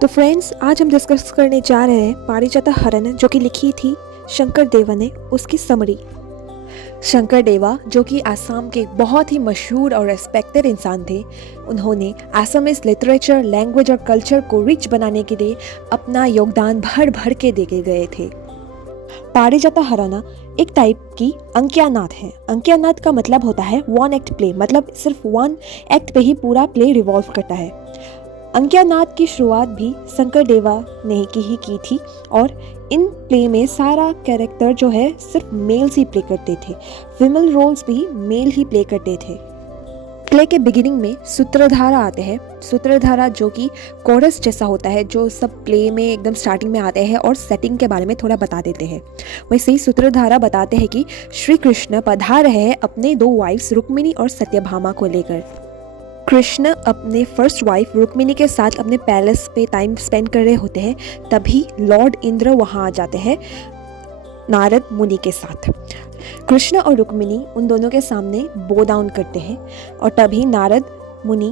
तो फ्रेंड्स, आज हम डिस्कस करने जा रहे हैं पारिजाता हरण, जो कि लिखी थी शंकर देवा ने। उसकी समरी। शंकर देवा, जो कि आसाम के बहुत ही मशहूर और रेस्पेक्टेड इंसान थे, उन्होंने आसामीज लिटरेचर, लैंग्वेज और कल्चर को रिच बनाने के लिए अपना योगदान भर भर के दे गए थे। पारिजाता हरण एक टाइप की अंक्यानाद है। अंक्यानाद का मतलब होता है वन एक्ट प्ले, मतलब सिर्फ वन एक्ट पे ही पूरा प्ले रिवॉल्व करता है। अंक्यानाद की शुरुआत भी शंकर देवा ने ही की थी और इन प्ले में सारा कैरेक्टर जो है सिर्फ मेल्स ही प्ले करते थे। फीमेल रोल्स भी मेल ही प्ले करते थे। प्ले के बिगिनिंग में सूत्रधारा आते हैं। सूत्रधारा जो कि कोरस जैसा होता है, जो सब प्ले में एकदम स्टार्टिंग में आते हैं और सेटिंग के बारे में थोड़ा बता देते हैं। वैसे ही सूत्रधारा बताते हैं कि श्री कृष्ण पधार रहे हैं अपने दो वाइफ्स रुक्मिणी और सत्यभामा को लेकर। कृष्ण अपने फर्स्ट वाइफ रुक्मिणी के साथ अपने पैलेस पे टाइम स्पेंड कर रहे होते हैं, तभी लॉर्ड इंद्र वहाँ आ जाते हैं नारद मुनि के साथ। कृष्ण और रुक्मिणी उन दोनों के सामने बो डाउन करते हैं और तभी नारद मुनि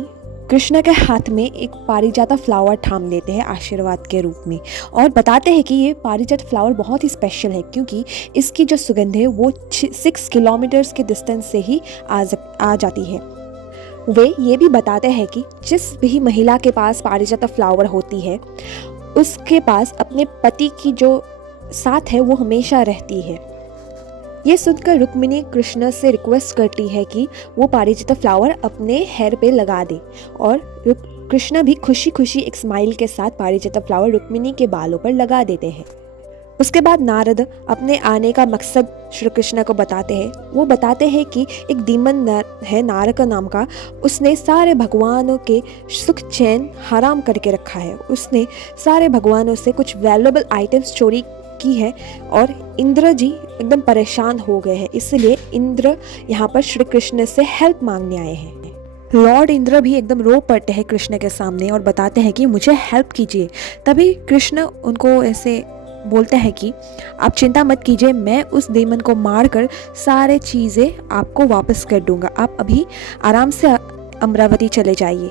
कृष्ण के हाथ में एक पारिजाता फ्लावर थाम लेते हैं आशीर्वाद के रूप में और बताते हैं कि ये पारिजात फ्लावर बहुत ही स्पेशल है, क्योंकि इसकी जो सुगंध है वो 6 किलोमीटर्स के डिस्टेंस से ही आ जाती है। वे ये भी बताते हैं कि जिस भी महिला के पास पारिजाता फ्लावर होती है, उसके पास अपने पति की जो साथ है वो हमेशा रहती है। ये सुनकर रुक्मिणी कृष्ण से रिक्वेस्ट करती है कि वो पारिजाता फ्लावर अपने हेयर पे लगा दे और कृष्ण भी खुशी खुशी एक स्माइल के साथ पारिजाता फ्लावर रुक्मिणी के बालों पर लगा देते हैं। उसके बाद नारद अपने आने का मकसद श्री कृष्ण को बताते हैं। वो बताते हैं कि एक डीमन है नारक नाम का, उसने सारे भगवानों के सुख चैन हराम करके रखा है। उसने सारे भगवानों से कुछ वैल्यूएबल आइटम्स चोरी की है और इंद्र जी एकदम परेशान हो गए हैं, इसलिए इंद्र यहाँ पर श्री कृष्ण से हेल्प मांगने आए हैं। लॉर्ड इंद्र भी एकदम रो पड़ते हैं कृष्ण के सामने और बताते हैं कि मुझे हेल्प कीजिए। तभी कृष्ण उनको ऐसे बोलते हैं कि आप चिंता मत कीजिए, मैं उस डेमन को मारकर सारे चीज़ें आपको वापस कर दूंगा। आप अभी आराम से अमरावती चले जाइए।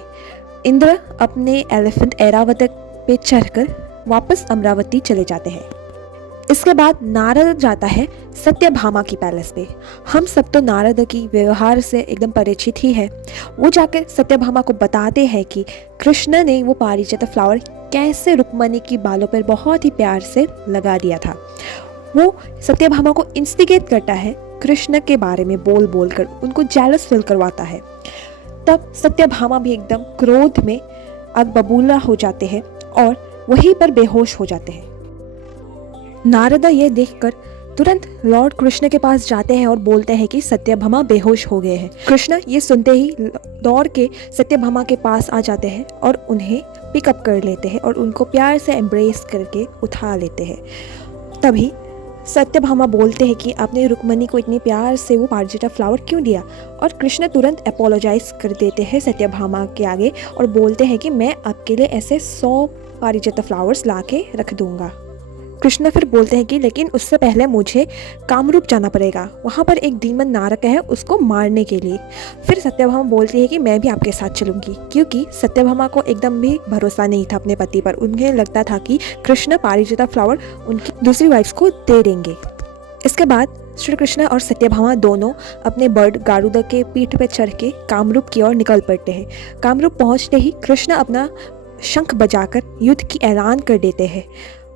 इंद्र अपने एलिफेंट ऐरावत पे चढ़कर वापस अमरावती चले जाते हैं। इसके बाद नारद जाता है सत्यभामा की पैलेस पे। हम सब तो नारद की व्यवहार से एकदम परिचित ही है। वो जाकर सत्यभामा को बताते हैं कि कृष्ण ने वो पारिजाता फ्लावर कैसे रुक्मिणी की बालों पर बहुत ही प्यार से लगा दिया था। वो सत्यभामा को इंस्टिगेट करता है, कृष्ण के बारे में बोल बोल कर उनको जेलस फील करवाता है। तब सत्यभामा भी एकदम क्रोध में आग बबूला हो जाते हैं और वहीं पर बेहोश हो जाते हैं। नारद ये देखकर तुरंत लॉर्ड कृष्ण के पास जाते हैं और बोलते हैं कि सत्यभामा बेहोश हो गए हैं। कृष्ण ये सुनते ही दौड़ के सत्यभामा के पास आ जाते हैं और उन्हें पिकअप कर लेते हैं और उनको प्यार से एम्ब्रेस करके उठा लेते हैं। तभी सत्यभामा बोलते हैं कि आपने रुक्मिणी को इतने प्यार से वो पारिजाता फ्लावर क्यों दिया, और कृष्ण तुरंत अपोलोजाइज कर देते हैं सत्यभामा के आगे और बोलते हैं कि मैं आपके लिए ऐसे 100 पारिजाता फ्लावर्स ला के रख दूंगा। कृष्ण फिर बोलते हैं कि लेकिन उससे पहले मुझे कामरूप जाना पड़ेगा, वहाँ पर एक डीमन नारक है, उसको मारने के लिए। फिर सत्यभामा बोलती है कि मैं भी आपके साथ चलूंगी, क्योंकि सत्यभामा को एकदम भी भरोसा नहीं था अपने पति पर। उन्हें लगता था कि कृष्ण पारिजाता फ्लावर उनकी दूसरी वाइफ्स को दे देंगे। इसके बाद श्री कृष्ण और सत्यभामा दोनों अपने बर्ड गारुड़ के पीठ पर चढ़ के कामरूप की ओर निकल पड़ते हैं। कामरूप पहुँचते ही कृष्ण अपना शंख बजाकर युद्ध की ऐलान कर देते हैं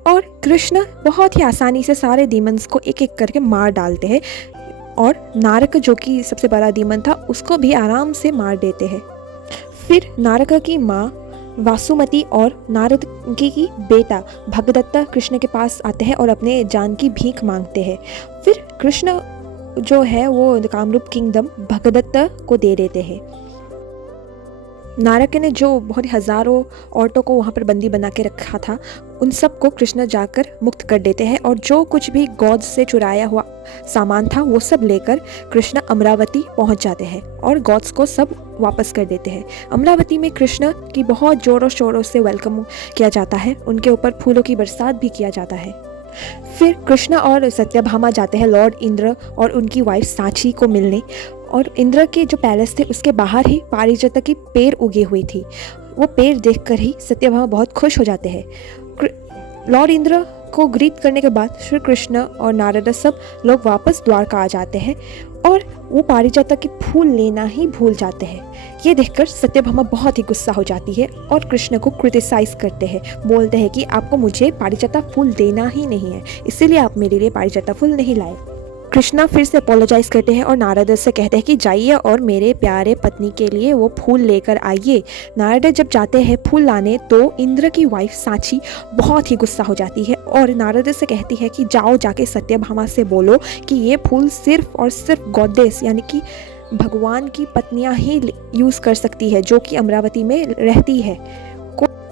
और कृष्ण बहुत ही आसानी से सारे डीमंस को एक एक करके मार डालते हैं और नारक, जो कि सबसे बड़ा डीमन था, उसको भी आराम से मार देते हैं। फिर नारक की माँ वासुमती और नारद की बेटा भगदत्त कृष्ण के पास आते हैं और अपने जान की भीख मांगते हैं। फिर कृष्ण जो है वो कामरूप किंगडम भगदत्त को दे देते हैं। नारक ने जो बहुत हज़ारों औरतों को वहाँ पर बंदी बना के रखा था, उन सब को कृष्ण जाकर मुक्त कर देते हैं और जो कुछ भी गॉड्स से चुराया हुआ सामान था वो सब लेकर कृष्ण अमरावती पहुँच जाते हैं और गॉड्स को सब वापस कर देते हैं। अमरावती में कृष्ण की बहुत ज़ोरों शोरों से वेलकम किया जाता है, उनके ऊपर फूलों की बरसात भी किया जाता है। फिर कृष्ण और सत्यभामा जाते हैं लॉर्ड इंद्र और उनकी वाइफ सांची को मिलने, और इंद्र के जो पैलेस थे उसके बाहर ही पारिजात की पेड़ उगी हुई थी। वो पेड़ देखकर ही सत्यभामा बहुत खुश हो जाते हैं। लॉर्ड इंद्र को ग्रीट करने के बाद श्री कृष्ण और नारद सब लोग वापस द्वारका आ जाते हैं और वो पारिजाता के फूल लेना ही भूल जाते हैं। ये देखकर सत्यभामा बहुत ही गुस्सा हो जाती है और कृष्ण को क्रिटिसाइज करते हैं, बोलते हैं कि आपको मुझे पारिजाता फूल देना ही नहीं है, इसीलिए आप मेरे लिए पारिजाता फूल नहीं लाए। कृष्णा फिर से अपोलोजाइज करते हैं और नारद से कहते हैं कि जाइए और मेरे प्यारे पत्नी के लिए वो फूल लेकर आइए। नारद जब जाते हैं फूल लाने तो इंद्र की वाइफ सांची बहुत ही गुस्सा हो जाती है और नारद से कहती है कि जाओ जाके सत्यभामा से बोलो कि ये फूल सिर्फ और सिर्फ गॉडेस यानी कि भगवान की पत्नियां ही यूज़ कर सकती है जो कि अमरावती में रहती है।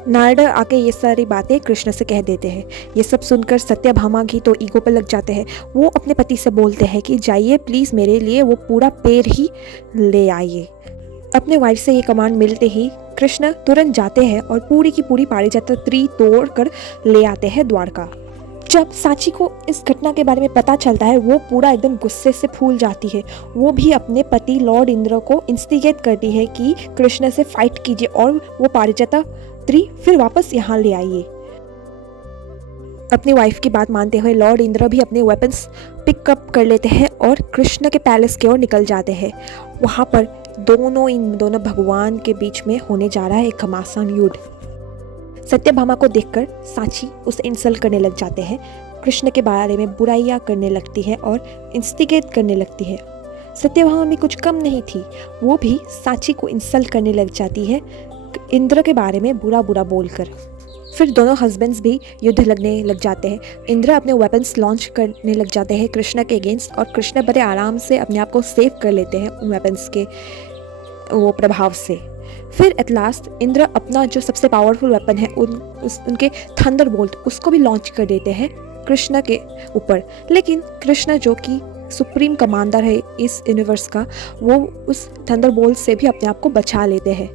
नारद आके ये सारी बातें कृष्ण से कह देते हैं। ये सब सुनकर सत्यभामा की तो ईगो पर लग जाते हैं। वो अपने पति से बोलते हैं कि जाइए प्लीज़ मेरे लिए वो पूरा पेड़ ही ले आइए। अपने वाइफ से ये कमांड मिलते ही कृष्ण तुरंत जाते हैं और पूरी की पूरी पारिजात ट्री तोड़ कर ले आते हैं द्वारका। जब सांची को इस घटना के बारे में पता चलता है वो पूरा एकदम गुस्से से फूल जाती है। वो भी अपने पति लॉर्ड इंद्र को इंस्टिगेट करती है कि कृष्ण से फाइट कीजिए और वो पारिजाता ट्री फिर वापस यहाँ ले आइए। अपनी वाइफ की बात मानते हुए लॉर्ड इंद्र भी अपने वेपन्स पिकअप कर लेते हैं और कृष्ण के पैलेस की ओर निकल जाते हैं। वहाँ पर इन दोनों भगवान के बीच में होने जा रहा है एक घमासान युद्ध। सत्यभामा को देखकर सांची उसे इंसल्ट करने लग जाते हैं, कृष्ण के बारे में बुराइयां करने लगती है और इंस्टिगेट करने लगती है। सत्यभामा भी कुछ कम नहीं थी, वो भी सांची को इंसल्ट करने लग जाती है इंद्र के बारे में बुरा बुरा बोलकर। फिर दोनों हस्बैंड्स भी युद्ध लगने लग जाते हैं। इंद्र अपने वेपन्स लॉन्च करने लग जाते हैं कृष्ण के अगेंस्ट और कृष्ण बड़े आराम से अपने आप को सेव कर लेते हैं उन वेपन्स के वो प्रभाव से। फिर एट लास्ट इंद्र अपना जो सबसे पावरफुल वेपन है उनके थंडरबोल्ट उसको भी लॉन्च कर देते हैं कृष्ण के ऊपर। लेकिन कृष्ण जो कि सुप्रीम कमांडर है इस यूनिवर्स का, वो उस थंडरबोल्ट से भी अपने आप को बचा लेते हैं।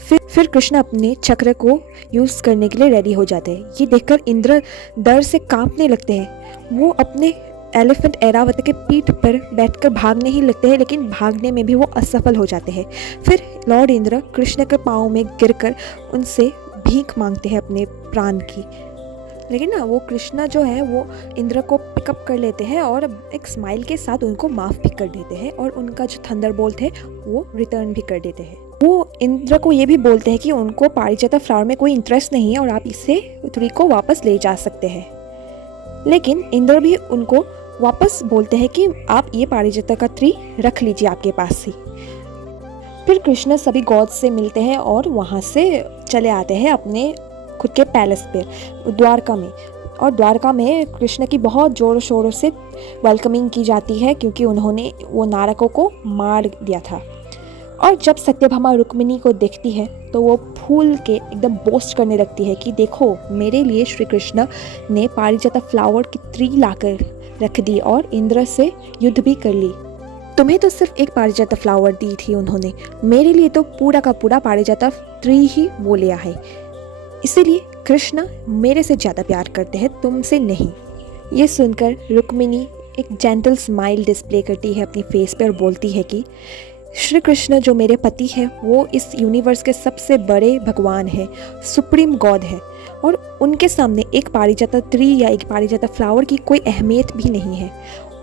फिर कृष्ण अपने चक्र को यूज़ करने के लिए रेडी हो जाते हैं। ये देखकर इंद्र डर से कांपने लगते हैं। वो अपने एलिफेंट ऐरावत के पीठ पर बैठकर भागने ही लगते हैं, लेकिन भागने में भी वो असफल हो जाते हैं। फिर लॉर्ड इंद्र कृष्ण के पाँव में गिरकर उनसे भीख मांगते हैं अपने प्राण की। लेकिन ना वो कृष्णा जो है वो इंद्र को पिकअप कर लेते हैं और एक स्माइल के साथ उनको माफ़ भी कर देते हैं और उनका जो थंडरबोल्ट है वो रिटर्न भी कर देते हैं। वो इंद्र को ये भी बोलते हैं कि उनको पारिजाता फ्लावर में कोई इंटरेस्ट नहीं है और आप इसे ट्री को वापस ले जा सकते हैं। लेकिन इंद्र भी उनको वापस बोलते हैं कि आप ये पारिजाता का ट्री रख लीजिए आपके पास ही। फिर कृष्ण सभी गॉड्स से मिलते हैं और वहाँ से चले आते हैं अपने खुद के पैलेस पे द्वारका में। और द्वारका में कृष्ण की बहुत ज़ोरों शोरों से वेलकमिंग की जाती है क्योंकि उन्होंने वो नारकों को मार दिया था। और जब सत्यभामा रुक्मिणी को देखती है तो वो फूल के एकदम बोस्ट करने लगती है कि देखो मेरे लिए श्री कृष्ण ने पारिजाता फ्लावर की ट्री लाकर रख दी और इंद्र से युद्ध भी कर ली। तुम्हें तो सिर्फ एक पारिजाता फ्लावर दी थी उन्होंने, मेरे लिए तो पूरा का पूरा पारिजाता ट्री ही वो लिया है। इसीलिए कृष्ण मेरे से ज़्यादा प्यार करते हैं तुमसे नहीं। ये सुनकर रुक्मिणी एक जेंटल स्माइल डिस्प्ले करती है अपनी फेस पे और बोलती है कि श्री कृष्ण जो मेरे पति हैं वो इस यूनिवर्स के सबसे बड़े भगवान हैं, सुप्रीम गॉड है और उनके सामने एक पारिजाता ट्री या एक पारिजाता फ्लावर की कोई अहमियत भी नहीं है।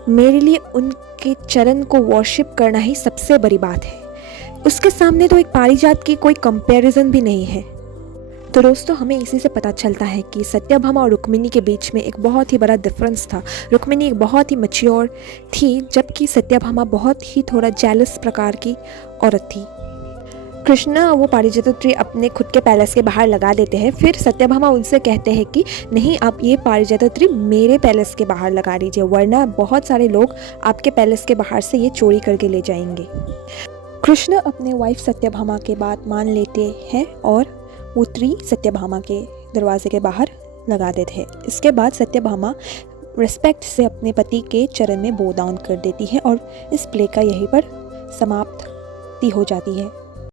मेरे लिए उनके चरण को वर्शिप करना ही सबसे बड़ी बात है। उसके सामने तो एक पारिजात की कोई कंपैरिजन भी नहीं है। तो दोस्तों हमें इसी से पता चलता है कि सत्यभामा और रुक्मिणी के बीच में एक बहुत ही बड़ा डिफरेंस था। रुक्मिणी एक बहुत ही मैच्योर थी जबकि सत्यभामा बहुत ही थोड़ा जेलस प्रकार की औरत थी। कृष्ण वो पारिजाता ट्री अपने खुद के पैलेस के बाहर लगा देते हैं। फिर सत्यभामा उनसे कहते हैं कि नहीं, आप ये पारिजाता ट्री मेरे पैलेस के बाहर लगा दीजिए वरना बहुत सारे लोग आपके पैलेस के बाहर से ये चोरी करके ले जाएंगे। कृष्ण अपने वाइफ सत्यभामा के बात मान लेते हैं और वो ट्री सत्यभामा के दरवाजे के बाहर लगा देते हैं। इसके बाद सत्यभामा रिस्पेक्ट से अपने पति के चरण में बो डाउन कर देती है और इस प्ले का यहीं पर समाप्ति हो जाती है।